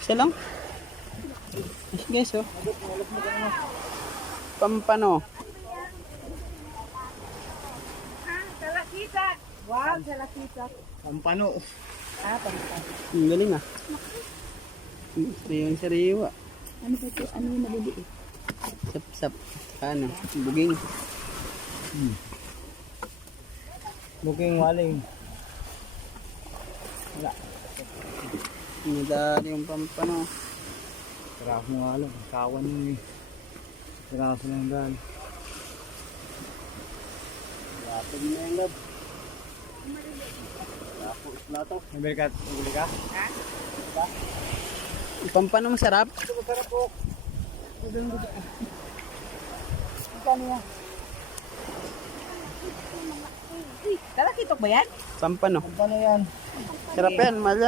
Isa lang. Guys, oh. Pampano. Salakita. Wow, salakita. Pampano. Pampano. Ang galing ah. Sariwang sariwa. Ano ba ito? Ano yung maliliit? Sap-sap. Ano? Buging. Booking waling. Wala. Nadali yung pampano. Sarap mo nga lang. Kawan yun eh. Sarap mo lang dahil. Lapag na yung lab. Lato. Nabili ka? Nabili ka? Ha? Yung pampano masarap. Masarap po. Ano yan? Salakitok ba yan? Pampano. Pampano yan. Sarap yan. Mahal yan.